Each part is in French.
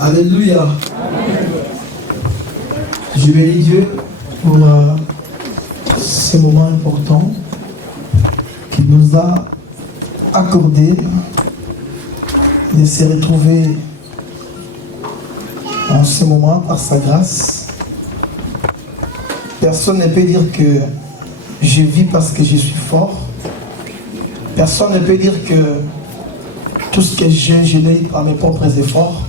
Alléluia. Je bénis Dieu pour ce moment important qu'il nous a accordé de se retrouver en ce moment par sa grâce. Personne ne peut dire que je vis parce que je suis fort. Personne ne peut dire que tout ce que j'ai, je l'ai par mes propres efforts.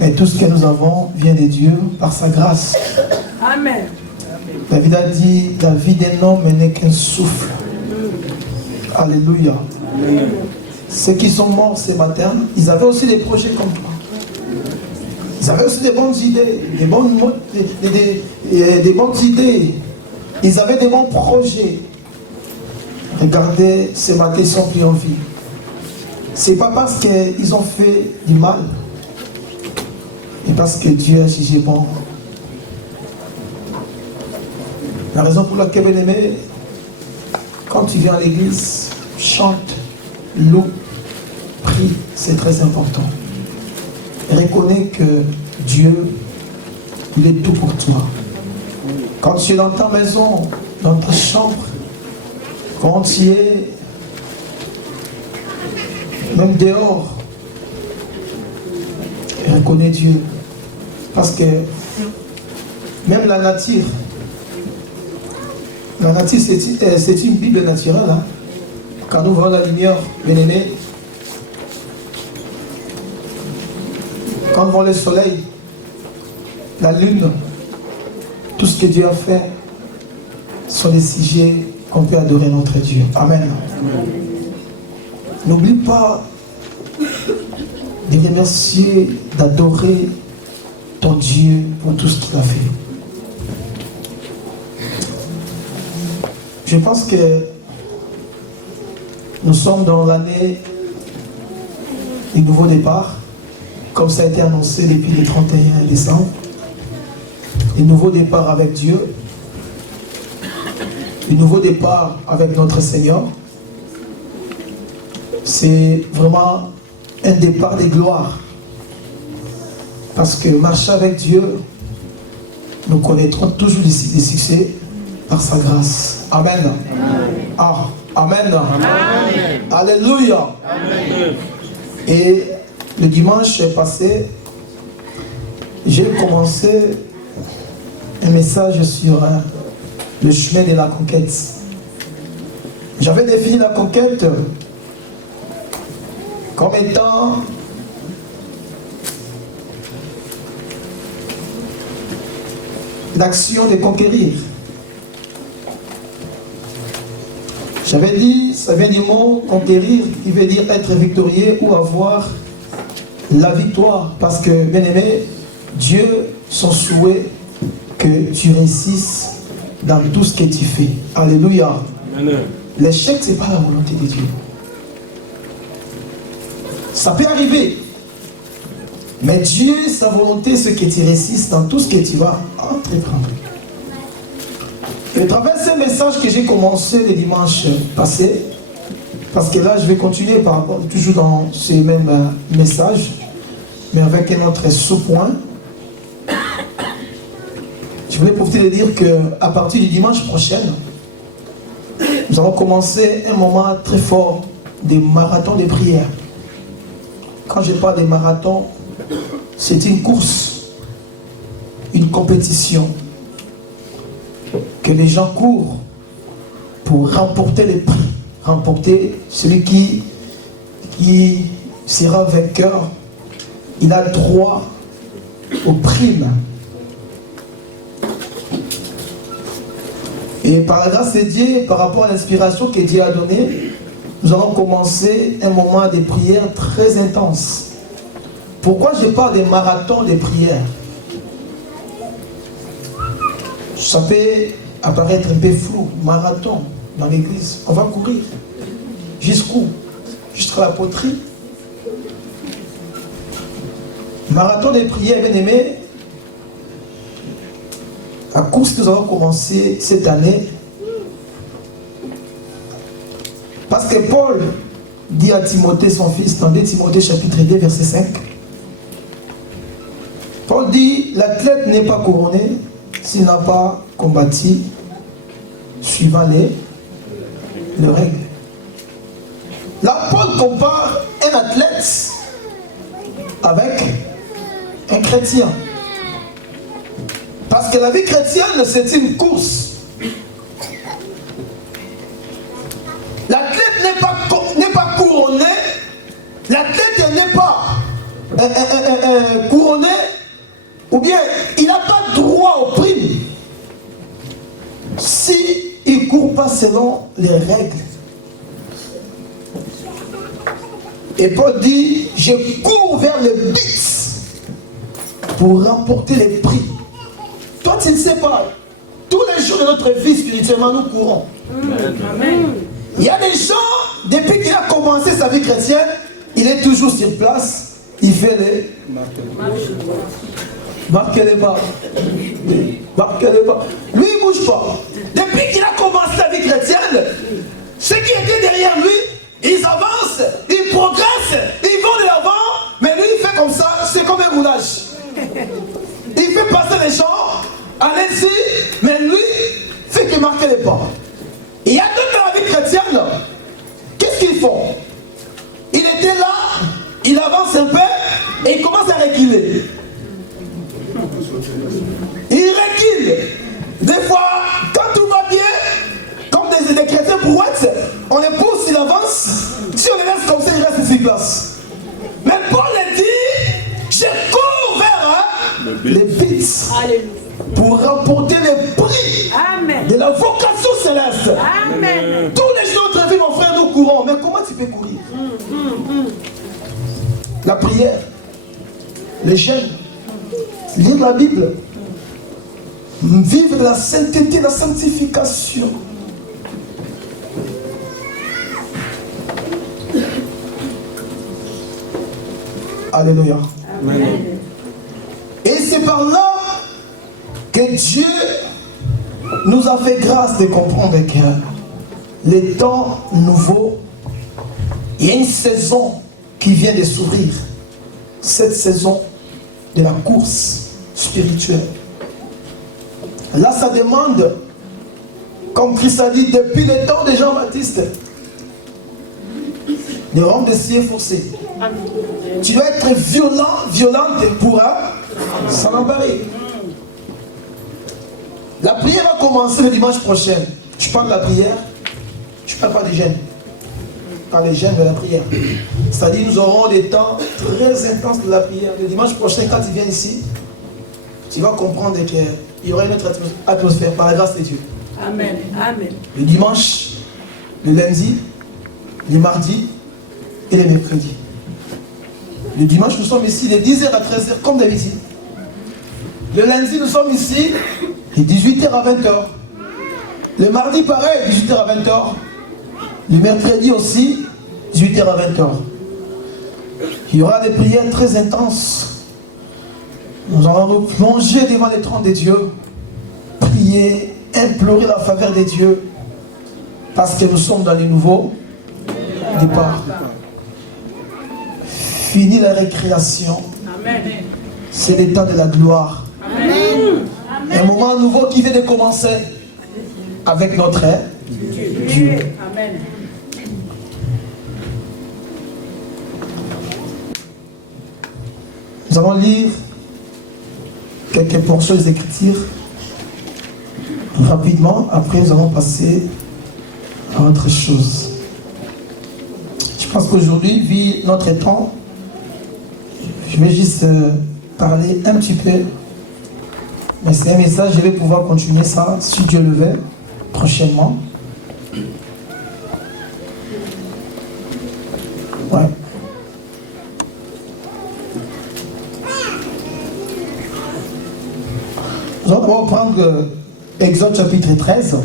Mais tout ce que nous avons vient de Dieu par sa grâce. Amen. David a dit, la vie d'un homme n'est qu'un souffle. Alléluia. Amen. Ceux qui sont morts ce matin, ils avaient aussi des projets comme toi. Ils avaient aussi des bonnes idées, des bonnes idées. Ils avaient des bons projets. Regardez, ce matin, ils sont plus en vie. C'est pas parce qu'ils ont fait du mal, mais parce que Dieu a jugé bon. La raison pour laquelle, bien aimé, quand tu viens à l'église, chante, loue, prie, c'est très important. Et reconnais que Dieu, il est tout pour toi. Quand tu es dans ta maison, dans ta chambre, quand tu es même dehors, reconnais Dieu. Parce que même la nature c'est une Bible naturelle. Hein? Quand nous voyons la lumière, bien aimé, quand nous voyons le soleil, la lune, tout ce que Dieu a fait sont des sujets qu'on peut adorer notre Dieu. Amen. N'oublie pas de remercier, d'adorer ton Dieu pour tout ce qu'il a fait. Je pense que nous sommes dans l'année du nouveau départ, comme ça a été annoncé depuis le 31 décembre. Un nouveau départ avec Dieu, un nouveau départ avec notre Seigneur. C'est vraiment un départ de gloire. Parce que marcher avec Dieu, nous connaîtrons toujours des succès par sa grâce. Amen. Amen. Ah, amen. Amen. Alléluia. Amen. Et le dimanche passé, j'ai commencé un message sur le chemin de la conquête. J'avais défini la conquête comme étant l'action de conquérir. J'avais dit, ça vient du mot conquérir, qui veut dire être victorieux ou avoir la victoire. Parce que, bien aimé, Dieu, son souhait, que tu réussisses dans tout ce que tu fais. Alléluia. L'échec, ce n'est pas la volonté de Dieu. Ça peut arriver. Mais Dieu, sa volonté, c'est que tu réussisses dans tout ce que tu vas entreprendre. Et à travers ce message que j'ai commencé le dimanche passé, parce que là, je vais continuer par rapport, toujours dans ce même message, mais avec un autre sous-point. Je voulais profiter de dire qu'à partir du dimanche prochain, nous allons commencer un moment très fort de marathon de prière. Quand je parle de marathon, c'est une course, une compétition que les gens courent pour remporter les prix, remporter celui qui sera vainqueur. Il a droit aux primes. Et par la grâce de Dieu, par rapport à l'inspiration que Dieu a donnée, nous allons commencer un moment de prière très intense. Pourquoi je parle de marathon de prière? Ça peut apparaître un peu flou. Marathon dans l'église. On va courir. Jusqu'où? Jusqu'à la poterie. Marathon de prière, bien aimé. La course que nous avons commencé cette année. Parce que Paul dit à Timothée, son fils, dans 2 Timothée chapitre 2, verset 5, Paul dit, l'athlète n'est pas couronné s'il n'a pas combattu suivant les règles. Là, Paul compare un athlète avec un chrétien. Parce que la vie chrétienne, c'est une course. L'athlète n'est pas couronné. L'athlète n'est pas couronné. Ou bien, il n'a pas droit aux primes si il ne court pas selon les règles. Et Paul dit, je cours vers le but pour remporter les prix. Toi, tu ne sais pas. Tous les jours de notre vie, spirituellement, nous courons. Amen. Il y a des gens, depuis qu'il a commencé sa vie chrétienne, il est toujours sur place. Il fait les... Marquez les pas. Marquez les pas. Lui, il ne bouge pas. Depuis qu'il a commencé sa vie chrétienne, ceux qui étaient derrière lui, ils avancent, ils progressent, ils vont de l'avant, mais lui, il fait comme ça, c'est comme un moulage. Il fait passer les gens, allez-y, mais lui, fait que marquer les pas. Il y a d'autres dans la vie chrétienne, qu'est-ce qu'ils font? Il était là, il avance un peu, et il commence à reculer. Il recule. Des fois, quand tout va bien, comme des chrétiens brouettes, on les pousse, ils avancent. Si on les laisse comme ça, ils restent sur place. Mais Paul dit, je cours vers les buts pour remporter les prix de la vocation céleste. Amen. Tous les jours de notre vie, mon frère, nous courons. Mais comment tu peux courir? La prière, les jeûnes, lire la Bible, vivre de la sainteté, la sanctification. Alléluia. Amen. Et c'est par là que Dieu nous a fait grâce de comprendre que les temps nouveaux, il y a une saison qui vient de s'ouvrir. Cette saison de la course spirituelle. Là, ça demande, comme Christ a dit, depuis le temps de Jean-Baptiste, de rendre des cieux forcés. Tu dois être violent, violente pour s'en emparer. La prière va commencer le dimanche prochain. Je parle de la prière, je ne parle pas des jeûnes. Je parle des jeûnes de la prière. C'est-à-dire nous aurons des temps très intenses de la prière. Le dimanche prochain, quand tu viens ici, tu vas comprendre qu'il y aura une autre atmosphère par la grâce de Dieu. Amen. Amen. Le dimanche, le lundi, le mardi et le mercredi. Le dimanche, nous sommes ici de 10h à 13h, comme d'habitude. Le lundi, nous sommes ici de 18h à 20h. Le mardi, pareil, 18h à 20h. Le mercredi aussi, 18h à 20h. Il y aura des prières très intenses. Nous allons nous plonger devant les trônes de Dieu, prier, implorer la faveur de Dieu, parce que nous sommes dans les nouveaux départs. Fini la récréation. C'est le temps de la gloire. Amen. Un moment nouveau qui vient de commencer avec notre Dieu. Amen. Nous allons lire quelques portions des Écritures rapidement. Après, nous allons passer à autre chose. Je pense qu'aujourd'hui, vu notre temps, je vais juste parler un petit peu. Mais c'est un message, je vais pouvoir continuer ça, si Dieu le veut, prochainement. Ouais. Nous allons d'abord prendre Exode chapitre 13,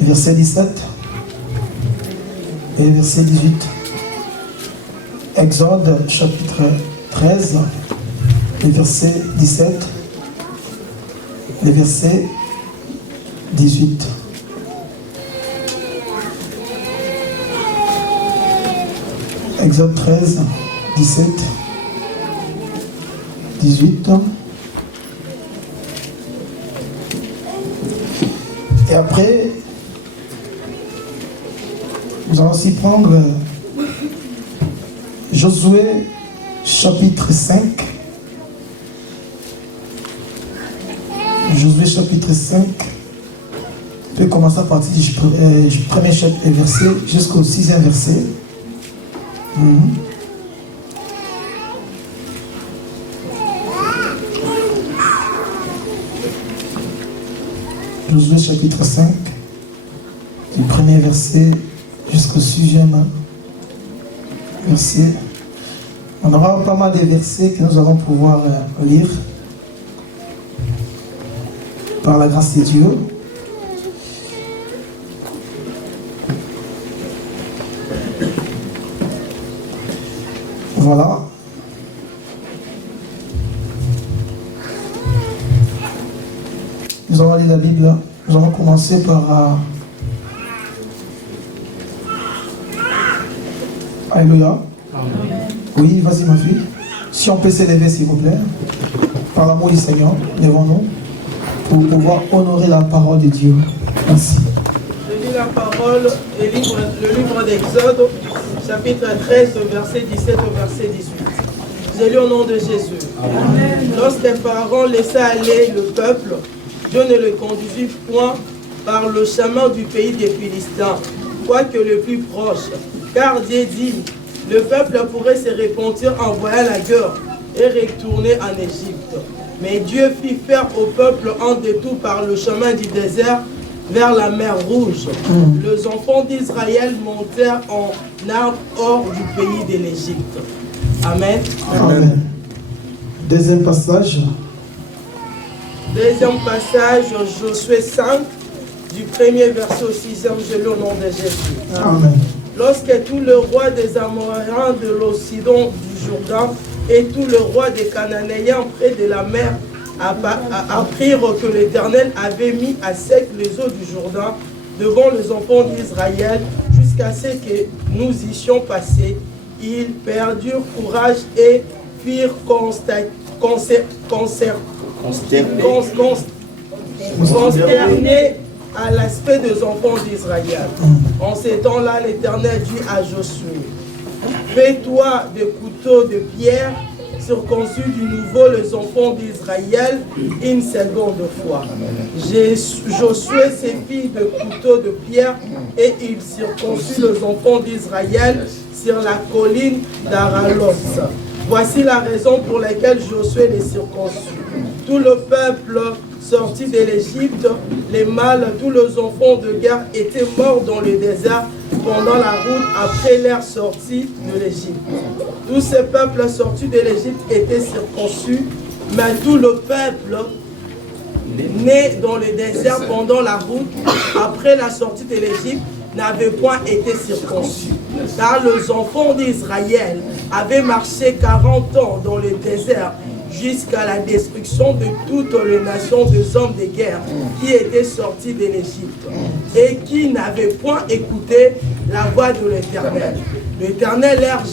verset 17 et verset 18. Exode chapitre 13, le verset 17, le verset 18. Exode 13, 17 18. Et après, nous allons aussi prendre Josué chapitre 5. Josué chapitre 5. On peut commencer à partir du premier verset jusqu'au 6e verset. Josué chapitre 5, du premier verset jusqu'au 6e verset. On aura pas mal de versets que nous allons pouvoir lire par la grâce de Dieu. Voilà. Nous allons lire la Bible. Nous allons commencer par... Alléluia. Oui, vas-y ma fille. Si on peut s'élever s'il vous plaît. Par l'amour du Seigneur, levons-nous pour pouvoir honorer la parole de Dieu. Merci. Je lis la parole, le livre d'Exode, chapitre 13, verset 17 au verset 18. Je lis au nom de Jésus. Amen. Lorsque Pharaon laissa aller le peuple, Dieu ne le conduisit point par le chemin du pays des Philistins, quoique le plus proche. Car Dieu dit, le peuple pourrait se repentir en voyant la guerre et retourner en Égypte. Mais Dieu fit faire au peuple un détour par le chemin du désert vers la mer Rouge. Les enfants d'Israël montèrent en armes hors du pays de l'Égypte. Amen. Amen. Deuxième passage. Deuxième passage, Josué 5, du premier verset au 6e, je lis au nom de Jésus. Amen. Lorsque tous les rois des Amoréens de l'Occident du Jourdain et tous les rois des Cananéens près de la mer apprirent que l'Éternel avait mis à sec les eaux du Jourdain devant les enfants d'Israël jusqu'à ce que nous y passés, ils perdirent courage et firent consterner à l'aspect des enfants d'Israël. En ces temps-là, l'Éternel dit à Josué, fais-toi des couteaux de pierre, circoncis du nouveau les enfants d'Israël une seconde fois. Josué s'est fit de couteaux de pierre et il circoncis les enfants d'Israël sur la colline d'Aralos. Voici la raison pour laquelle Josué les circoncis. Tout le peuple sorti de l'Égypte, les mâles, tous les enfants de guerre étaient morts dans le désert pendant la route après leur sortie de l'Égypte. Tous ces peuples sortis de l'Égypte étaient circoncis, mais tout le peuple né dans le désert pendant la route après la sortie de l'Égypte n'avait point été circoncis. Car les enfants d'Israël avaient marché 40 ans dans le désert jusqu'à la destruction de toutes les nations des hommes de guerre qui étaient sortis de l'Égypte et qui n'avaient point écouté la voix de l'Éternel. L'Éternel leur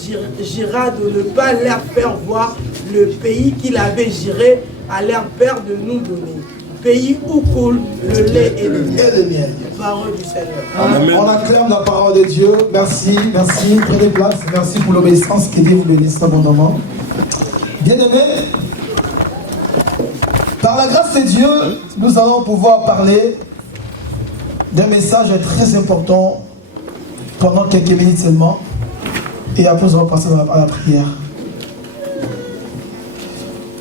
jura de ne pas leur faire voir le pays qu'il avait juré à leur père de nous donner. Pays où coule le lait et le miel. Parole du Seigneur. Amen. On acclame la parole de Dieu. Merci, merci. Prenez place. Merci pour l'obéissance. Que Dieu vous bénisse abondamment. Bien-aimés, par la grâce de Dieu, nous allons pouvoir parler d'un message très important pendant quelques minutes seulement. Et après, nous allons passer à la prière.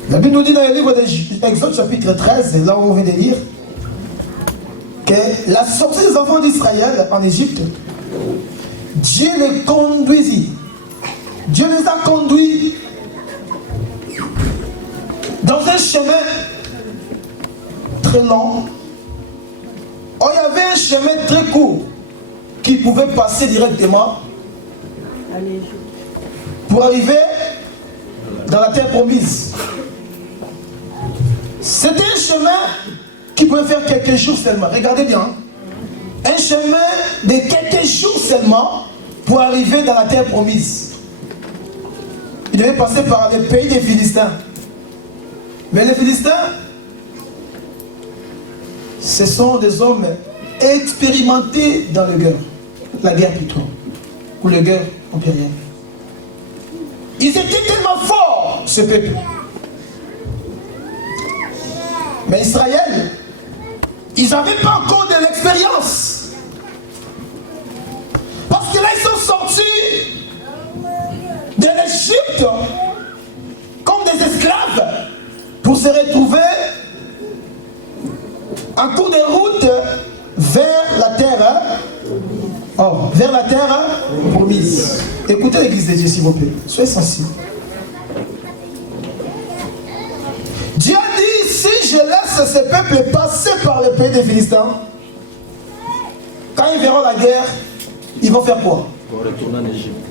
La Bible nous dit dans le livre d'Exode chapitre 13, là où on vient de lire, que la sortie des enfants d'Israël en Égypte, Dieu les conduisit. Dieu les a conduits dans un chemin très long. Oh, il y avait un chemin très court qui pouvait passer directement pour arriver dans la terre promise. C'était un chemin qui pouvait faire quelques jours seulement. Regardez bien. Un chemin de quelques jours seulement pour arriver dans la terre promise. Il devait passer par le pays des Philistins. Mais les Philistins, ce sont des hommes expérimentés dans la guerre plutôt, ou la guerre empirienne. Ils étaient tellement forts, ce peuple. Mais Israël, ils n'avaient pas encore de l'expérience. Parce que là, ils sont sortis de l'Égypte comme des esclaves pour se retrouver en cours de route vers la terre, vers la terre promise. Écoutez l'église de Dieu, s'il vous plaît. Soyez sensibles. Dieu a dit, si je laisse ce peuple passer par le pays des Philistins, quand ils verront la guerre, ils vont faire quoi? Ils vont retourner en Égypte.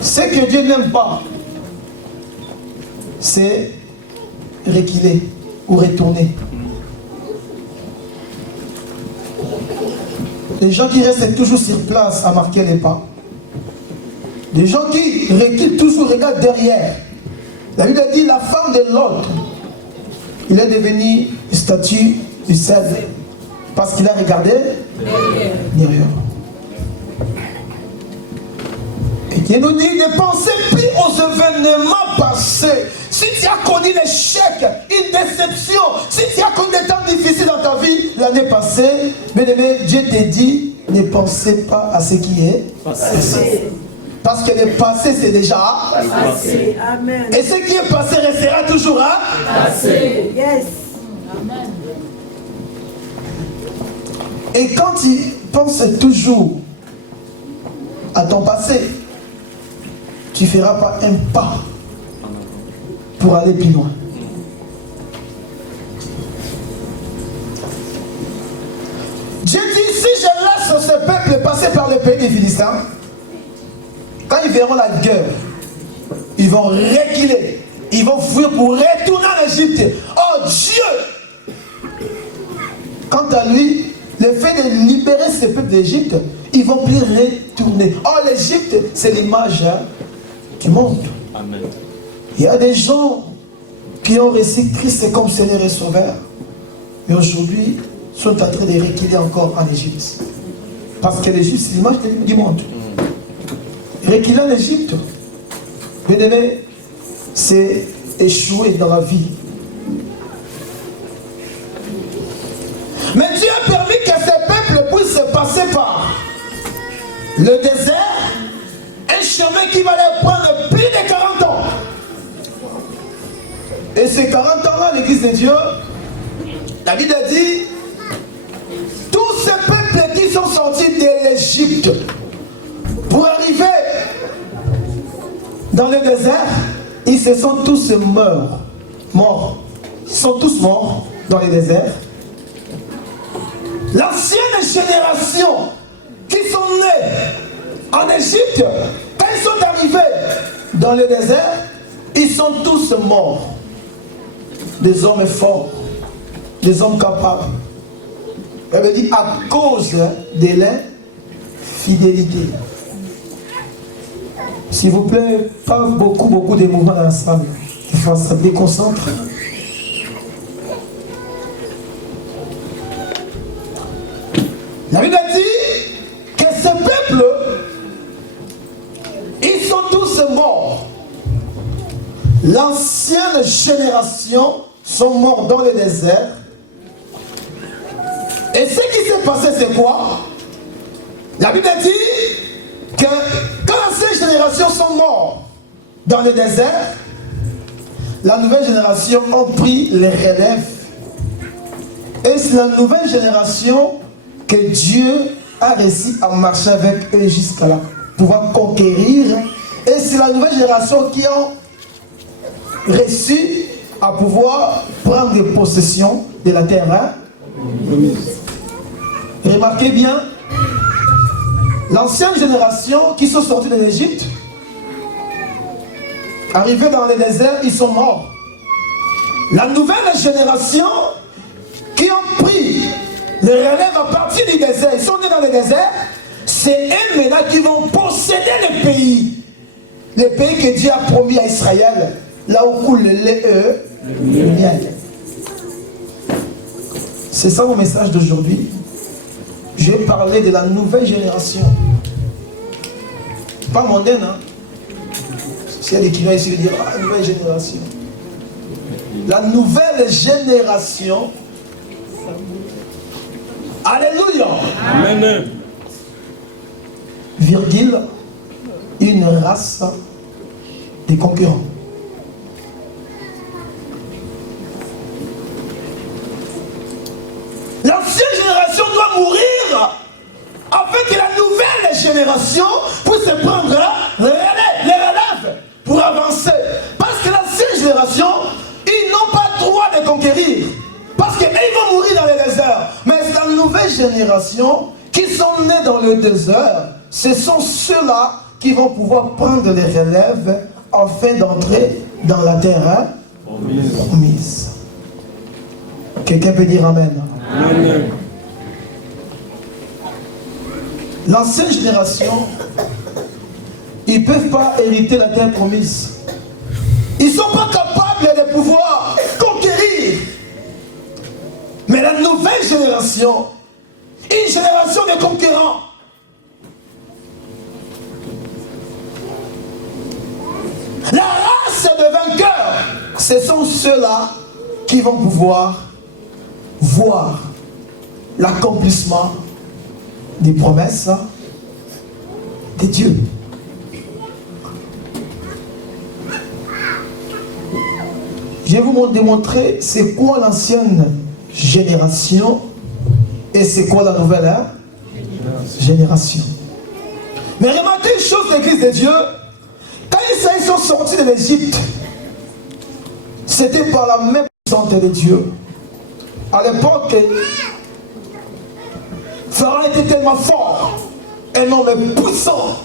Ce que Dieu n'aime pas, c'est reculer ou retourner. Les gens qui restent toujours sur place à marquer les pas. Les gens qui reculent toujours, regardent derrière. La Bible dit la femme de l'autre, il est devenu statue du sel parce qu'il a regardé derrière. Et Dieu nous dit ne pensez plus aux événements passés. Si tu as connu l'échec, une déception, si tu as connu des temps difficiles dans ta vie l'année passée, bien-aimé, Dieu te dit ne pensez pas à ce qui est passé. Parce que le passé, c'est déjà passé. Amen. Et ce qui est passé restera toujours passé. Yes. Amen. Et quand tu penses toujours à ton passé, tu ne feras pas un pas pour aller plus loin. Dieu dit, si je laisse ce peuple passer par le pays des Philistins, quand ils verront la guerre, ils vont reculer. Ils vont fuir pour retourner en Égypte. Oh Dieu! Quant à lui, le fait de libérer ce peuple d'Égypte, ils vont plus retourner. Oh, l'Égypte, c'est l'image du monde. Amen. Il y a des gens qui ont reçu Christ comme Seigneur et Sauveur, mais aujourd'hui sont en train de reculer encore en Égypte. Parce que l'Égypte, c'est l'image du monde. Reculer en Égypte, bien aimé, c'est échouer dans la vie. Mais Dieu a permis que ce peuple puisse passer par le désert, un chemin qui va les prendre plus de 40 ans. Et ces 40 ans-là, l'église de Dieu, la Bible dit, tous ces peuples qui sont sortis de l'Égypte, pour arriver dans le désert, ils se sont tous morts. Ils sont tous morts dans le désert. L'ancienne génération qui sont nés en Égypte, quand ils sont arrivés dans le désert, ils sont tous morts. Des hommes forts, des hommes capables. Elle veut dire à cause de l'infidélité. S'il vous plaît, pas beaucoup de mouvements dans la salle. Il faut se déconcentrer. La Bible dit que ce peuple, ils sont tous morts. L'ancienne génération sont morts dans le désert. Et ce qui s'est passé, c'est quoi? La Bible dit que quand l'ancienne génération sont morts dans le désert, la nouvelle génération a pris les relèves. Et c'est la nouvelle génération que Dieu a réussi à marcher avec eux jusqu'à là, pouvoir conquérir. Et c'est la nouvelle génération qui a reçu à pouvoir prendre possession de la terre. Remarquez bien, l'ancienne génération qui sont sortis de l'Égypte, arrivés dans le désert, ils sont morts. La nouvelle génération qui ont pris le relève à partir du désert, ils sont nés dans le désert, c'est eux maintenant qui vont posséder le pays que Dieu a promis à Israël là où coule le lait et le miel. C'est ça mon message d'aujourd'hui. Je vais parler de la nouvelle génération. Pas mondaine, hein. S'il y a des clients ici qui disent ah, nouvelle génération. La nouvelle génération. Alléluia. Amen. Virgule, une race de concurrents. L'ancienne génération doit mourir afin que la nouvelle génération puisse prendre les relèves pour avancer. Parce que l'ancienne génération, ils n'ont pas le droit de conquérir. Parce qu'ils vont mourir dans le désert. Mais la nouvelle génération qui sont nés dans le désert, ce sont ceux-là qui vont pouvoir prendre les relèves afin d'entrer dans la terre promise. Quelqu'un peut dire Amen. Amen. L'ancienne génération, ils ne peuvent pas hériter la terre promise. Ils ne sont pas capables de pouvoir conquérir. Mais la nouvelle génération, une génération de conquérants. La race de vainqueurs, ce sont ceux-là qui vont pouvoir voir l'accomplissement des promesses de Dieu. Je vais vous démontrer c'est quoi l'ancienne génération et c'est quoi la nouvelle génération. Mais remarquez une chose de l'Église de Dieu, quand ils sont sortis de l'Égypte, c'était par la même puissance de Dieu. À l'époque, Pharaon était tellement fort, énorme et puissant.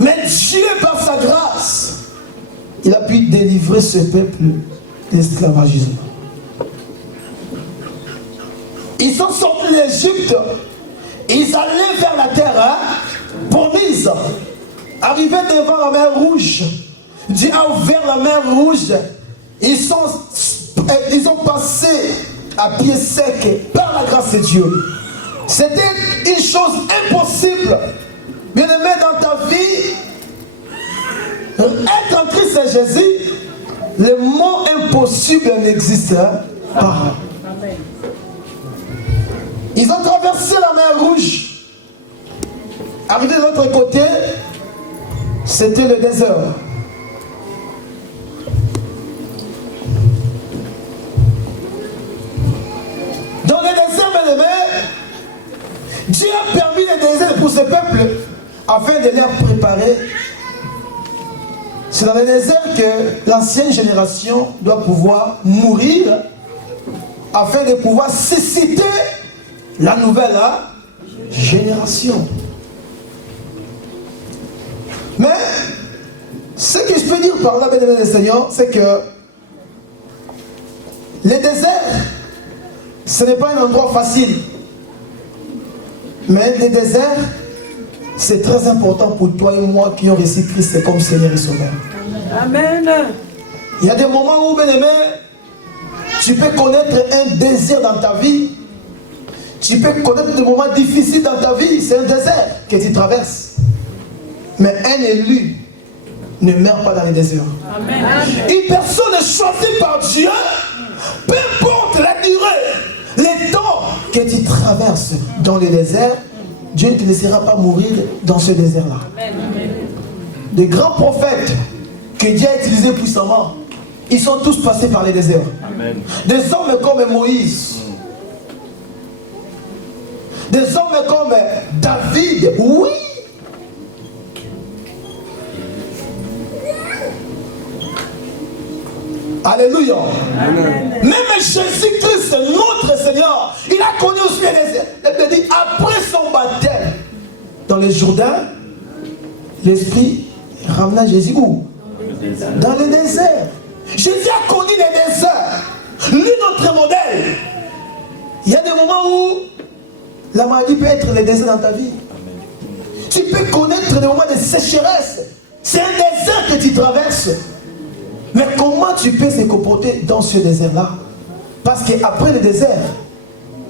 Mais Dieu, par sa grâce, il a pu délivrer ce peuple d'esclavagisme. Ils sont sortis d'Égypte, ils allaient vers la terre promise. Arrivés devant la mer Rouge, Dieu a ouvert la mer Rouge. Ils ont passé à pied sec par la grâce de Dieu. C'était une chose impossible. Bien-aimé, dans ta vie, être en Christ et Jésus, le mot impossible n'existe pas. Ils ont traversé la mer Rouge. Arrivé de l'autre côté, c'était le désert. Dans le désert, bien aimé, Dieu a permis le désert pour ce peuple afin de leur préparer. C'est dans le désert que l'ancienne génération doit pouvoir mourir afin de pouvoir susciter la nouvelle génération. Mais ce que je peux dire par là, bien-aimé des Seigneurs, c'est que le désert, ce n'est pas un endroit facile. Mais le désert, c'est très important pour toi et moi qui ont reçu Christ comme Seigneur et Sauveur. Amen. Il y a des moments où, bien-aimé, tu peux connaître un désir dans ta vie. Tu peux connaître des moments difficiles dans ta vie. C'est un désert que tu traverses. Mais un élu ne meurt pas dans le désert. Amen. Une personne choisie par Dieu, peu importe la durée, les temps que tu traverses dans le désert, Dieu ne te laissera pas mourir dans ce désert-là. Des grands prophètes que Dieu a utilisés puissamment, ils sont tous passés par les déserts. Amen. Des hommes comme Moïse, des hommes comme David, oui. Alléluia. Amen. Même Jésus-Christ, notre Seigneur, il a connu aussi les déserts. Il dit, après son baptême dans le Jourdain, l'Esprit ramena Jésus où? Dans le désert. Jésus a connu les déserts. Lui, notre modèle. Il y a des moments où la maladie peut être le désert dans ta vie. Tu peux connaître des moments de sécheresse. C'est un désert que tu traverses. Mais comment tu peux se comporter dans ce désert-là? Parce qu'après le désert,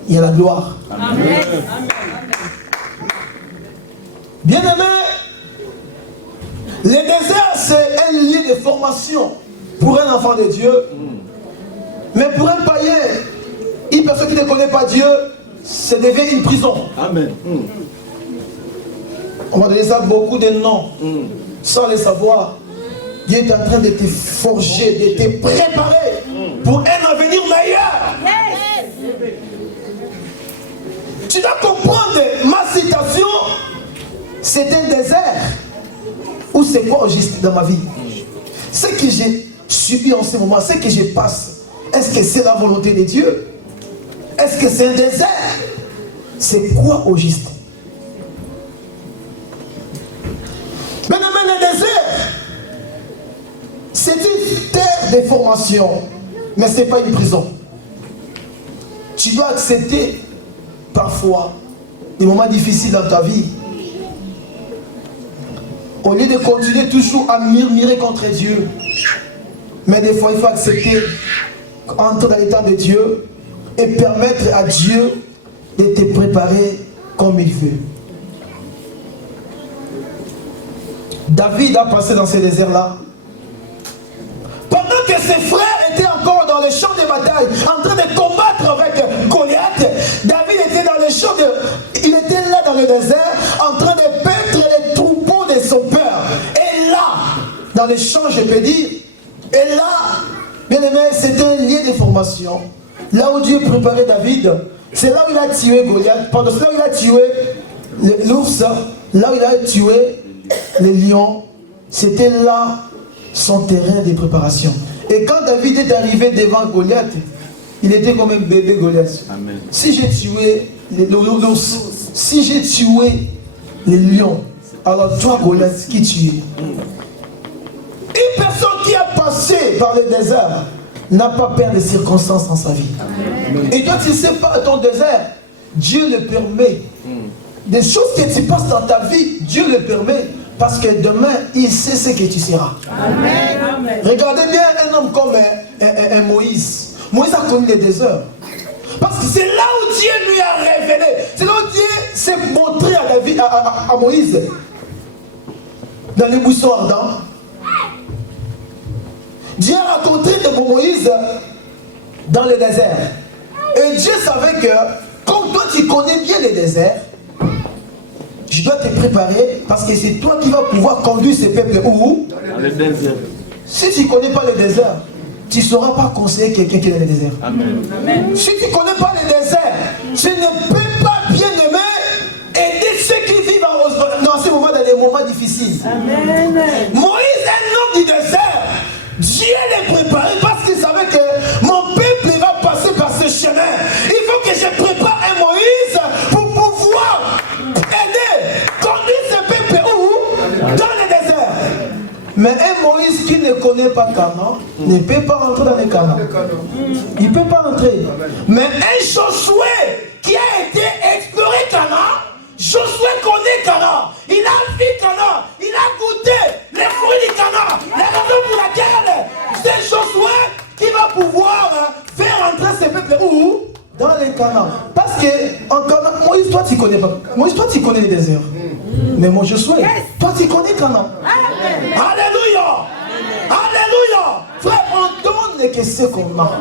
il y a la gloire. Amen. Bien-aimé, le désert, c'est un lieu de formation pour un enfant de Dieu. Mais pour un païen, une personne qui ne connaît pas Dieu, ça devient une prison. Amen. On va donner ça beaucoup de noms, sans le savoir. Dieu est en train de te forger, de te préparer pour un avenir meilleur. Tu dois comprendre ma citation, c'est un désert. Ou c'est quoi au juste dans ma vie? Ce que j'ai subi en ce moment, ce que je passe, est-ce que c'est la volonté de Dieu? Est-ce que c'est un désert? C'est quoi au juste? Mais le désert, c'est une terre de formation, mais ce n'est pas une prison. Tu dois accepter parfois des moments difficiles dans ta vie. Au lieu de continuer toujours à murmurer contre Dieu, mais des fois il faut accepter, entrer dans l'état de Dieu et permettre à Dieu de te préparer comme il veut. David a passé dans ce désert-là. Pendant que ses frères étaient encore dans le champ de bataille, en train de combattre avec Goliath, David était dans le champ il était là dans le désert, en train de paître les troupeaux de son père. Et là, dans le champ, je peux dire, et là, bien aimé, c'était un lieu de formation. Là où Dieu préparait David, c'est là où il a tué Goliath. Pendant ce là où il a tué l'ours, là où il a tué les lions, c'était là son terrain de préparation. Et quand David est arrivé devant Goliath, il était comme un bébé Goliath. Amen. Si j'ai tué l'ours, si j'ai tué les lions, alors toi Goliath, qui tu es? Une personne qui a passé par le désert n'a pas peur des circonstances dans sa vie. Amen. Et toi tu ne sais pas ton désert, Dieu le permet. Des choses que tu passes dans ta vie, Dieu le permet. Parce que demain, il sait ce que tu seras. Amen. Amen. Regardez bien un homme comme Moïse. Moïse a connu les déserts. Parce que c'est là où Dieu lui a révélé. C'est là où Dieu s'est montré à Moïse. Dans les buissons ardents. Dieu a rencontré Moïse dans le désert. Et Dieu savait que, comme toi tu connais bien les déserts, je dois te préparer parce que c'est toi qui vas pouvoir conduire ces peuples où? Dans le désert. Si tu ne connais pas le désert, tu ne sauras pas conseiller quelqu'un qui est dans le désert. Amen. Amen. Si tu ne connais pas le désert, tu ne peux pas, bien aimer, aider ceux qui vivent dans ces moments, dans des moments difficiles. Amen. Moïse, un homme du désert, Dieu l'a préparé parce qu'il savait que mon peuple va passer par ce chemin. Il faut que je prépare un Moïse pour pouvoir aider, conduire ce peuple où? Dans le désert. Mais un Moïse qui ne connaît pas Canaan ne peut pas rentrer dans le Canaan. Il ne peut pas entrer. Mais un Josué qui a été exploré Canaan, Josué connaît Canaan. Il a vu Canaan. Il a goûté les fruits du Canaan. La raison pour laquelle c'est Josué qui va pouvoir faire entrer ce peuple où? Dans les Canaan. Parce que en Canaan, Moïse, toi tu connais pas. Moïse, toi tu connais les déserts. Mais moi Josué, toi tu connais Canaan. Alléluia. Alléluia. Frère, on donne que ce qu'on a.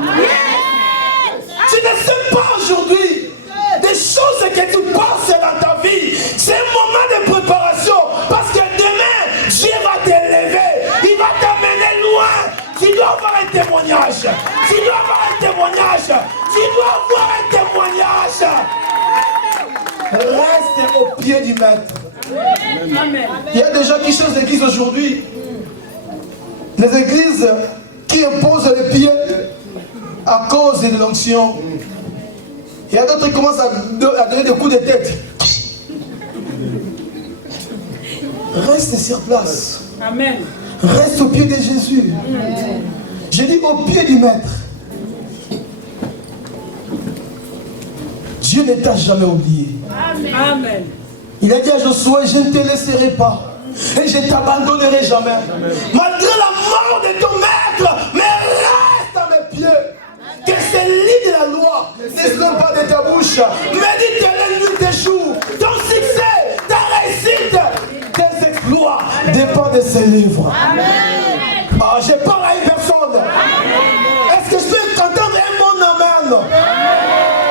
Tu ne sais pas aujourd'hui des choses que tu passes dans ta vie. C'est un moment de préparation. Parce que demain, Dieu va t'élever. Il va t'amener loin. Tu dois avoir un témoignage. Tu dois avoir un témoignage. Tu dois avoir un témoignage. Reste au pied du maître. Amen. Il y a des gens qui changent d'église aujourd'hui. Les églises qui imposent les pieds à cause de l'onction. Il y a d'autres qui commencent à donner des coups de tête. Reste sur place. Amen. Reste au pied de Jésus. Amen. Je dis au pied du maître. Dieu ne t'a jamais oublié. Amen. Il a dit à Josué, je ne te laisserai pas. et je ne t'abandonnerai jamais. Malgré la mort de ton maître, mais reste à mes pieds. Que ces livres de la loi ne soient pas de ta bouche. Médite les nuits tes jours. Ton succès, ta réussite, tes exploits dépendent de ces livres. Ah, je parle à une personne. Est-ce que je peux entendre un bon amen?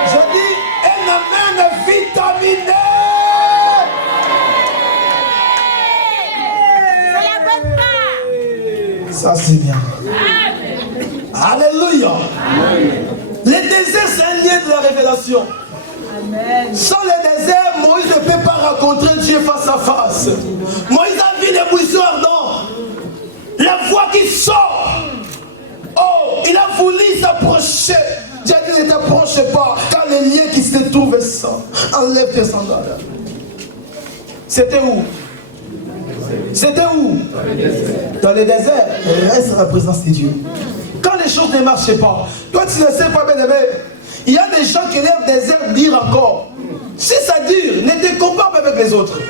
Je dis un amen vitaminé. Ça c'est bien. Alléluia. Le désert, c'est un lien de la révélation. Amen. Sans le désert, Moïse ne peut pas rencontrer Dieu face à face. Moïse a vu les buissons ardents. La voix qui sort. Oh, il a voulu s'approcher. Dieu a dit ne t'approche pas, car les liens qui se trouvent sont. Enlève tes sandales. C'était où? C'était où? Dans le désert. Reste dans la présence de Dieu. Quand les choses ne marchent pas, toi tu ne sais pas, bien aimé, il y a des gens qui leur désert dire encore. Si ça dure, ne te compare pas avec les autres.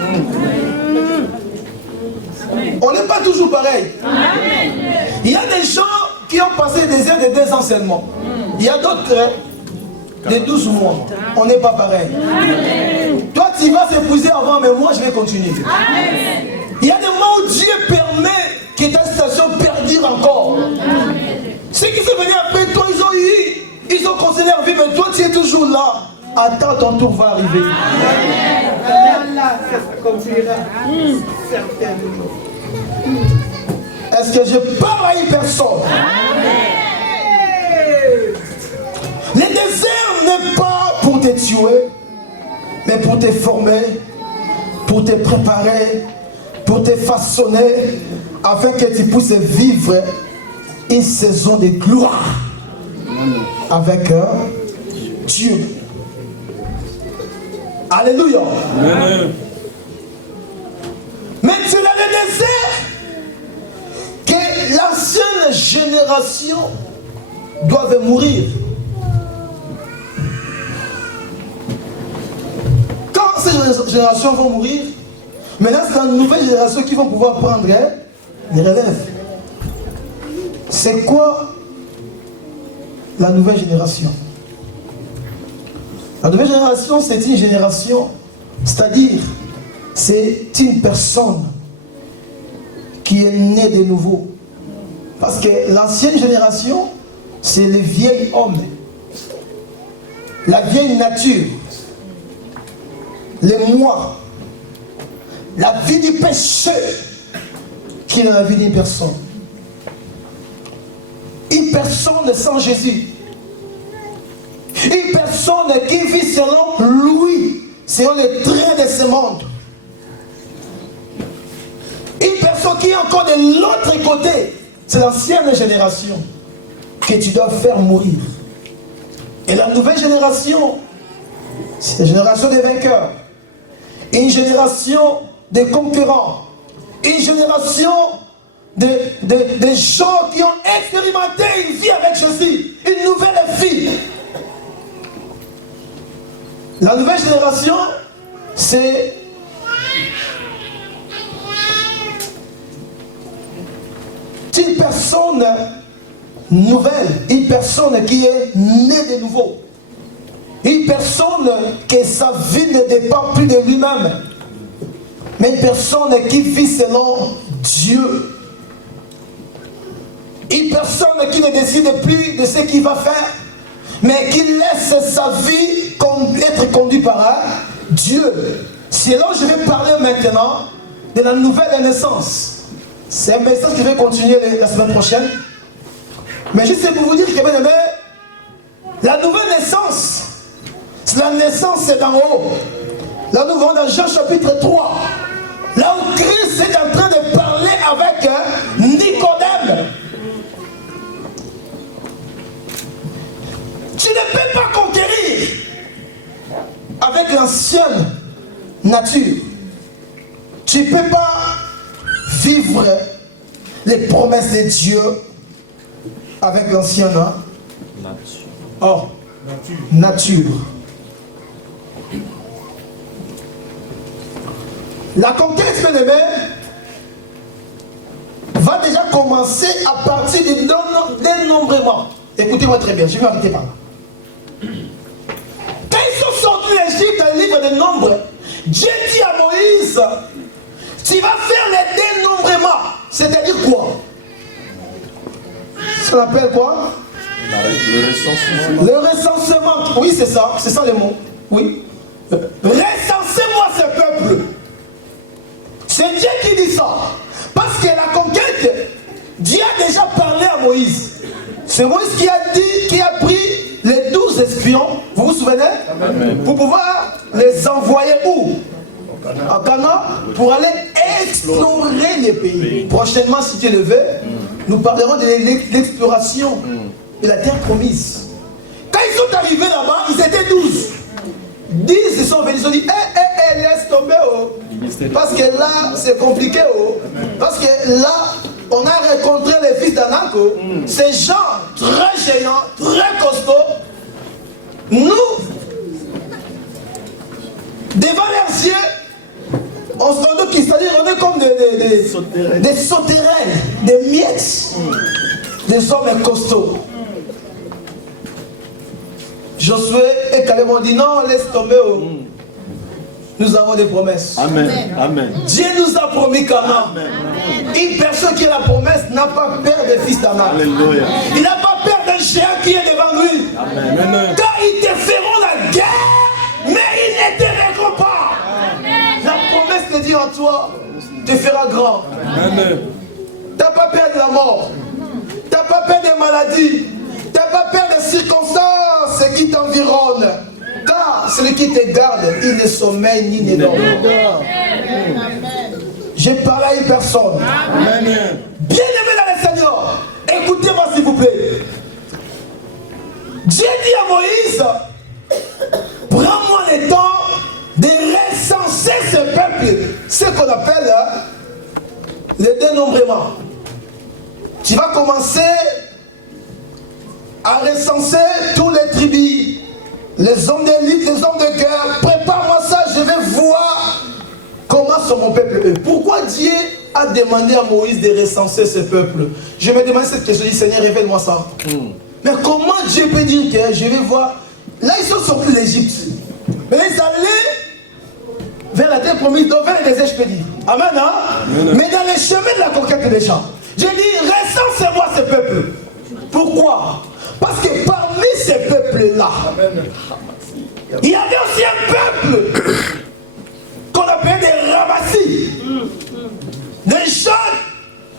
On n'est pas toujours pareil. Il y a des gens qui ont passé le désert de 2 ans seulement. Il y a d'autres de 12 mois. On n'est pas pareil. Toi tu vas s'épuiser avant, mais moi je vais continuer. Il y a des moments où Dieu permet que ta situation perdure encore. Ceux qui sont venus après toi, ils ont considéré leur vie, mais toi tu es toujours là. Attends, ton tour va arriver. Est-ce que je parle à une personne? Le désert n'est pas pour te tuer, mais pour te former, pour te préparer, pour te façonner, afin que tu puisses vivre une saison de gloire avec Dieu. Alléluia. Amen. Mais c'est dans le désert que l'ancienne génération doit mourir. Quand ces générations vont mourir, maintenant c'est la nouvelle génération qui vont pouvoir prendre les relèves. C'est quoi la nouvelle génération? La nouvelle génération, c'est une génération, c'est-à-dire, c'est une personne qui est née de nouveau. Parce que l'ancienne génération, c'est les vieils hommes, la vieille nature, les moi, la vie du péché qui est dans la vie d'une personne. Une personne sans Jésus. Une personne qui vit selon lui, selon les traits de ce monde. Une personne qui est encore de l'autre côté. C'est l'ancienne génération que tu dois faire mourir. Et la nouvelle génération, c'est la génération des vainqueurs. Une génération des concurrents. Une génération des gens qui ont expérimenté une vie avec Jésus. Une nouvelle vie. La nouvelle génération, c'est une personne nouvelle, une personne qui est née de nouveau. Une personne que sa vie ne dépend plus de lui-même, mais une personne qui vit selon Dieu. Une personne qui ne décide plus de ce qu'il va faire, mais qui laisse sa vie être conduite par Dieu. C'est là où je vais parler maintenant de la nouvelle naissance. C'est un message que je vais continuer la semaine prochaine. Mais juste pour vous dire que, bien aimé, la nouvelle naissance, c'est la naissance d'en haut. Là, nous voyons dans Jean chapitre 3, là où Christ est en train de parler avec Nicodème. Tu ne peux pas conquérir avec l'ancienne nature. Tu ne peux pas vivre les promesses de Dieu avec l'ancienne nature. La conquête, bien aimé, déjà commencer à partir du dénombrement. Écoutez-moi très bien, je vais arrêter par là. Quand ils sont sortis d'Égypte dans le livre des Nombres, Dieu dit à Moïse, tu vas faire les dénombrements. C'est-à-dire quoi? Ça s'appelle quoi? Le recensement. Le recensement. Oui, c'est ça le mot. Oui. Recensez-moi ce peuple. C'est Dieu qui dit ça. Parce que la conquête, Dieu a déjà parlé à Moïse. C'est Moïse qui a dit, qui a pris les 12 espions, vous vous souvenez? Amen. Pour pouvoir les envoyer où? À Canaan, pour aller explorer les pays. Prochainement, si Dieu le veut, nous parlerons de l'exploration de la terre promise. Quand ils sont arrivés là-bas, ils étaient 12. 10 ils sont venus, ils ont dit, laisse tomber, oh. Parce que là, c'est compliqué, oh. Parce que là, on a rencontré les fils d'Anak, oh. Ces gens très géants, très costauds. Nous, devant leurs yeux, on se rend compte c'est-à-dire on est comme des sauterelles, des miettes, des hommes costauds. Josué et Caleb ont dit non, laisse tomber. Oh. Nous avons des promesses. Amen. Amen. Dieu nous a promis Canaan. Une personne qui a la promesse n'a pas peur des fils d'Anak. Alléluia. Il n'a pas peur d'un géant qui est devant lui. Amen. Car ils te feront la guerre, mais ils ne te régleront pas. La promesse de Dieu en toi te fera grand. Amen. Tu n'as pas peur de la mort. Tu n'as pas peur des maladies. Tu n'as pas peur des circonstances qui t'environnent. Car celui qui te garde, il ne sommeille ni ne dort. J'ai parlé à une personne. Amen. Bien-aimé dans le Seigneur, écoutez-moi s'il vous plaît. Dieu dit à Moïse, prends-moi le temps de recenser ce peuple, ce qu'on appelle le dénombrement. Tu vas commencer à recenser tous les tribus, les hommes d'élite, les hommes de guerre. Prépare-moi ça, je vais voir comment sont mon peuple. Pourquoi Dieu a demandé à Moïse de recenser ce peuple? Je me demande cette question, je dis Seigneur, révèle-moi ça. Mais comment Dieu peut dire que je vais voir? Là, ils sont sortis d'Égypte. Mais ils allaient vers la terre promise, donc vers le désert, je peux dire. Amen, hein? Mais dans les chemins de la conquête des gens, j'ai dit, recensez-moi ce peuple. Pourquoi? Parce que parmi ces peuples-là, il y avait aussi un peuple qu'on appelait des ramassis. Des gens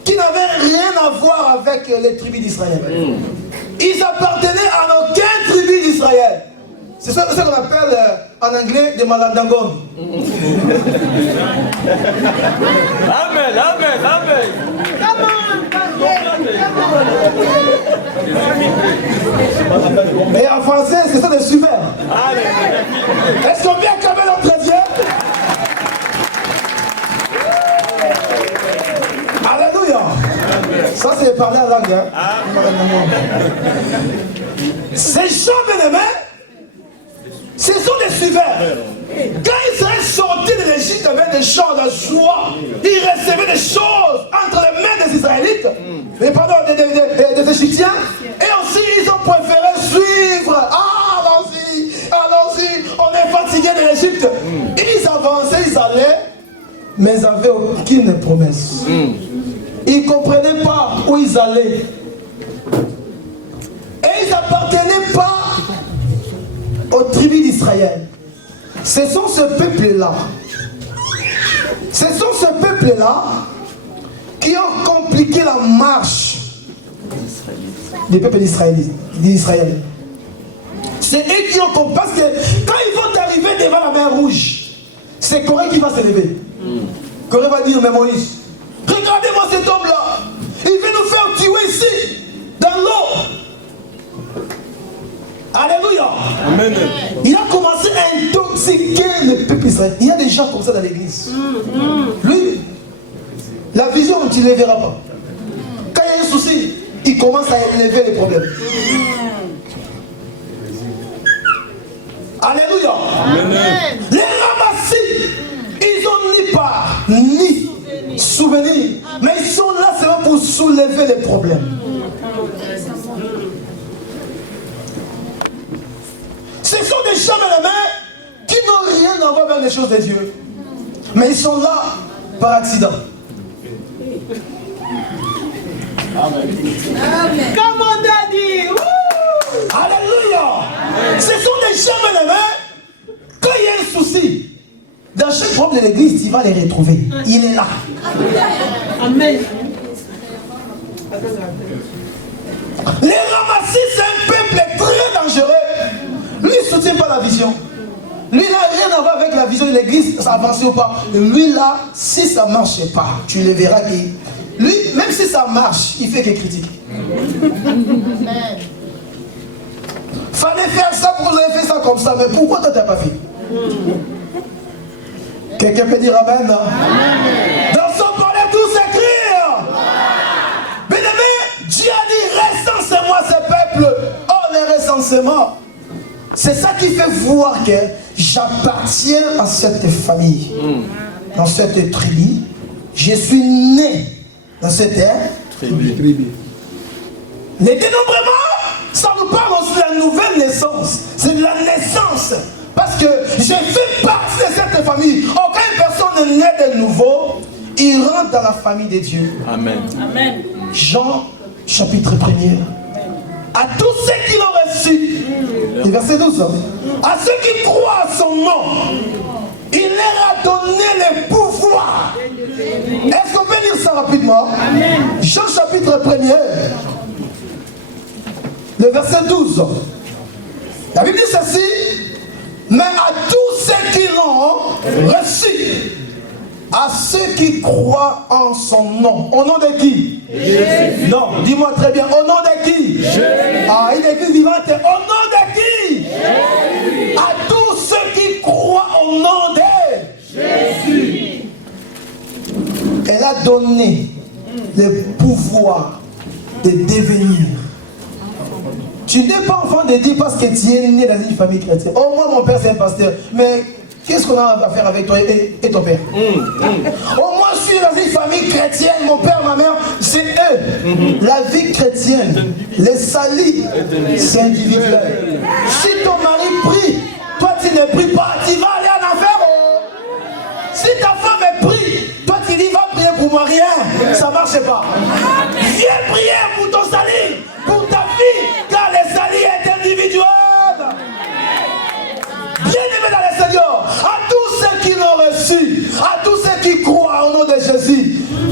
qui n'avaient rien à voir avec les tribus d'Israël. Ils appartenaient à aucune tribu d'Israël. C'est ce qu'on appelle en anglais des malandangons. Amen. Amen. Amen. Et en français, c'est ça des super. Est-ce qu'on vient acclamer notre Dieu? Alléluia. Ça, c'est parler en langue. Ces gens bien-aimés, ce sont des suiveurs. Quand Israël sortit de l'Égypte avec des chants de joie, ils recevaient des choses entre les mains des Israélites, des Égyptiens, et aussi ils ont préféré suivre. Ah, allons-y, allons-y, on est fatigué de l'Égypte. Ils avançaient, ils allaient, mais ils n'avaient aucune promesse. Ils ne comprenaient pas où ils allaient. Et ils n'appartenaient pas aux tribus d'Israël. Ce sont ce peuple-là. Ce sont ce peuple-là qui ont compliqué la marche des peuples d'Israël. C'est eux qui ont compliqué. Parce que quand ils vont arriver devant la mer Rouge, c'est Corée qui va se lever. Corée va dire, mais Moïse, regardez-moi cet homme-là. Il veut nous faire tuer ici, dans l'eau. Alléluia. Amen. Il a commencé à intoxiquer le peuple israélien. Il y a des gens comme ça dans l'église. Lui, la vision, tu ne les verras pas. Quand il y a un souci, il commence à élever les problèmes. Alléluia. Amen. Les ramassis, ils n'ont ni part, ni souvenir. Mais ils sont là seulement pour souvenir. problème. Ce sont des gens, mes amis, qui n'ont rien à voir avec les choses de Dieu. Mais ils sont là par accident. Amen. Comme on t'a dit. Alléluia. Ce sont des gens, mes amis, quand il y a un souci, dans chaque problème de l'église, tu vas les retrouver. Il est là. Amen. Les ramassis, c'est un peuple très dangereux. Lui, il ne soutient pas la vision. Lui, il n'a rien à voir avec la vision de l'église, ça avance ou pas. Lui, là, si ça ne marche pas, tu le verras qu'il... Lui, même si ça marche, il fait que critique. Amen. Fallait faire ça, vous avez fait ça comme ça, mais pourquoi toi, tu n'as pas fait? Quelqu'un peut dire Amen? Amen. Dans son palais, tout s'écrit. Bien-aimé, Dieu a dit, recense-moi ce peuple. Oh, les recensements. C'est ça qui fait voir que j'appartiens à cette famille, dans cette tribu. Je suis né dans cette tribu. Les dénombrements, ça nous parle aussi de la nouvelle naissance. C'est de la naissance. Parce que j'ai fait partie de cette famille. Aucune personne n'est née de nouveau. Il rentre dans la famille de Dieu. Amen. Amen. Jean, chapitre 1er. À tous ceux qui l'ont reçu. Et verset 12. À ceux qui croient à son nom, il leur a donné le pouvoir. Est-ce qu'on peut lire ça rapidement? Amen. Jean chapitre 1er. Le verset 12. La Bible dit ceci. Mais à tous ceux qui l'ont reçu, à ceux qui croient en son nom. Au nom de qui? Jésus. Non, dis-moi très bien. Au nom de qui? Jésus. Ah, une église vivante. Au nom de qui? Jésus. À tous ceux qui croient au nom de Jésus. Elle a donné le pouvoir de devenir. Tu n'es pas enfant de Dieu parce que tu es né dans une famille chrétienne. Oh, moi, mon père, c'est un pasteur. Mais qu'est-ce qu'on a à faire avec toi et ton père? Oh, moi, je suis dans une famille chrétienne. Mon père, ma mère, c'est eux. La vie chrétienne, les salis, c'est individuel. Si ton mari prie, toi, tu ne pries pas, tu vas aller en enfer. Oh. Si ta femme est prie, toi, tu dis, va prier pour moi, rien. Ça ne marche pas. Viens prier pour ton salut, pour ta fille, car le salut est individuel. Bien-aimés dans le Seigneur, à tous ceux qui l'ont reçu, à tous ceux qui croient au nom de Jésus,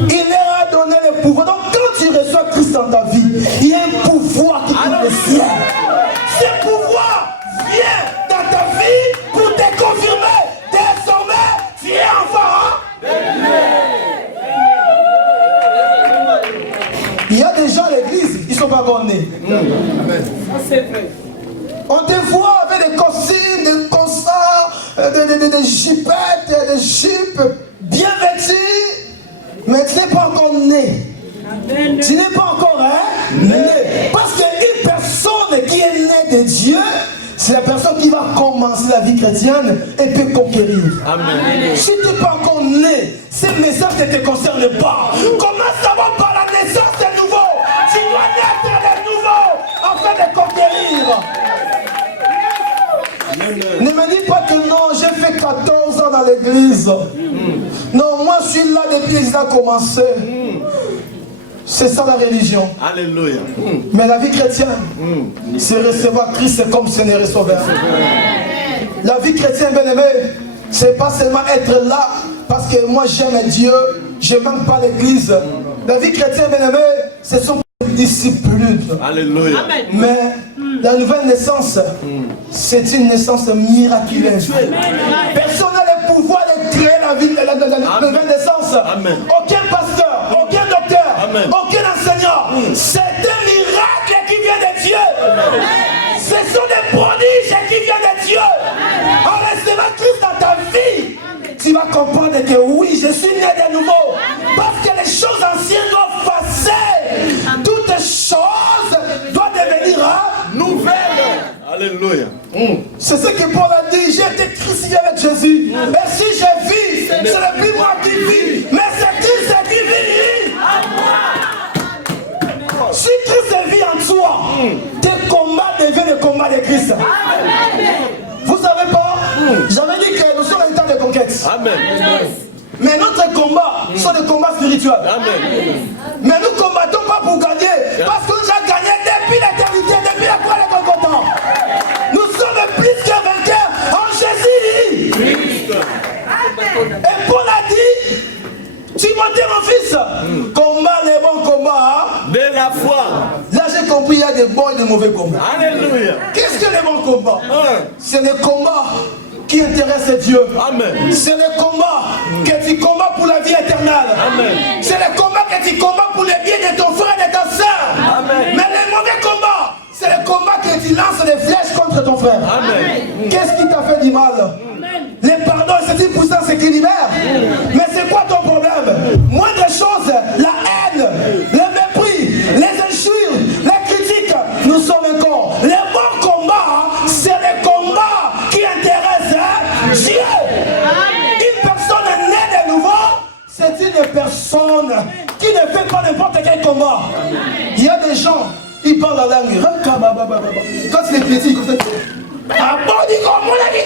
il leur a donné le pouvoir. Donc quand tu reçois Christ dans ta vie, il y a un pouvoir qui est le sien. Ce pouvoir vient dans ta vie pour te confirmer. Désormais, tu es enfant. Il y a des gens à l'église, ils ne sont pas encore nés. C'est vrai. On te voit avec des costumes, des consorts, des jipettes, des jupes bien vêtues, mais tu n'es pas encore né. Amen. Tu n'es pas encore né. Parce qu'une personne qui est née de Dieu, c'est la personne qui va commencer la vie chrétienne et peut conquérir. Amen. Si tu n'es pas encore né, ce message ne te concerne pas. Commence d'abord par la naissance de nouveau. Tu dois naître de nouveau afin de conquérir. Ne me dis pas que non, j'ai fait 14 ans dans l'église. Non, moi je suis là depuis que l'église a commencé. C'est ça la religion. Alléluia. Mais la vie chrétienne, c'est recevoir Christ, c'est comme ce n'est recevoir. La vie chrétienne, bien aimé, c'est pas seulement être là parce que moi j'aime Dieu, je n'aime pas l'église. La vie chrétienne, bien aimé, ce sont des disciplines. Alléluia. Mais la nouvelle naissance, c'est une naissance miraculeuse. Personne n'a le pouvoir de créer la vie, la nouvelle naissance. Amen. Aucun pasteur, aucun docteur, Amen. aucun enseignant. C'est un miracle qui vient de Dieu. Ce sont des prodiges qui viennent de Dieu. En recevant Christ dans ta vie, tu vas comprendre que oui, je suis né de nouveau. Parce que les choses anciennes doivent passer. Toutes choses doivent devenir nouvelles. Alléluia. C'est ce que Paul a dit. J'ai été crucifié avec Jésus. Et si je vis, ce n'est plus moi qui vis, mais c'est Christ qui vit. tes combats deviennent les combats de Christ. Vous savez pas, j'avais dit que nous sommes en temps de conquête. Amen. Mais notre combat sont des combats spirituels. Amen. Mais nous ne combattons pas pour gagner. Parce que nous avons gagné depuis l'éternité, depuis la croix de Golgotha. Nous sommes plus que vainqueurs en Jésus. Et Paul a dit, Timothée mon fils, combat les bons combats. De la foi. Là j'ai compris, il y a des bons et des mauvais combats. Alléluia. Qu'est-ce que les bons combats? C'est les combats qui intéressent Dieu. Amen. C'est le combat que tu combats pour la vie éternelle. Amen. C'est le combat que tu combats pour le bien de ton frère et de ta soeur. Amen. Mais le mauvais combat, c'est le combat que tu lances des flèches contre ton frère. Amen. Qu'est-ce qui t'a fait du mal? Les pardons, c'est 10% c'est qui libère. Mais c'est quoi ton problème? Moindre chose, la haine, le mépris, les injures, les critiques, nous sommes un corps. Les bons combats, c'est les combats qui intéressent Dieu. Une personne née de nouveau, c'est une personne qui ne fait pas n'importe quel combat. Il y a des gens, ils parlent la langue. Quand c'est petit, comme ça, ah bon, dit comme on l'a dit.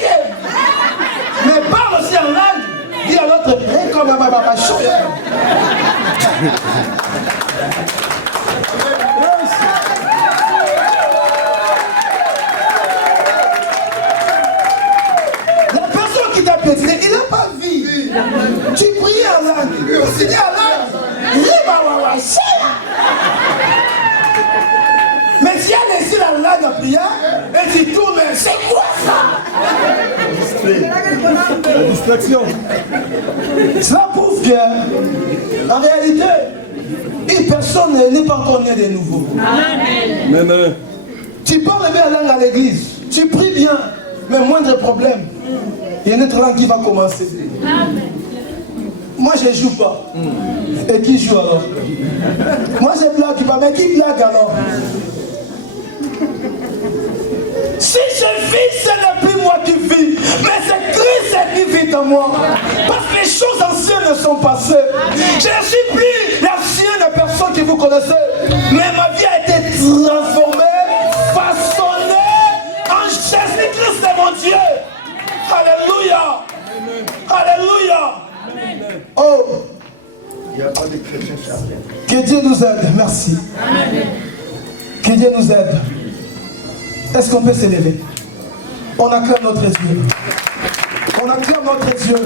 Mais parle aussi en langue. Dis à l'autre, comme la personne qui t'a pétrifié, il n'a pas vu. Tu pries en langue. Tu dis en langue. Mais si elle laissé la langue à prière, et tu tournes, c'est quoi ça? La distraction. Cela prouve que, en réalité, une personne n'est pas encore née de nouveau. Amen. Tu parles bien la langue à l'église, tu pries bien, mais moindre problème, il y a une autre langue qui va commencer. Moi je ne joue pas. Et qui joue alors? Moi je blague pas, mais qui blague alors? Si je vis, ce n'est plus moi qui vis, mais c'est Christ qui vit en moi. Parce que les choses anciennes sont passées. Je ne suis plus l'ancienne personne que vous connaissez, mais ma vie a été transformée, façonnée en Jésus-Christ de mon Dieu. Alléluia. Alléluia. Oh. Il n'y a pas de chrétien chargé. Que Dieu nous aide. Merci. Que Dieu nous aide. Est-ce qu'on peut s'élever? On acclame notre Dieu. On acclame notre Dieu.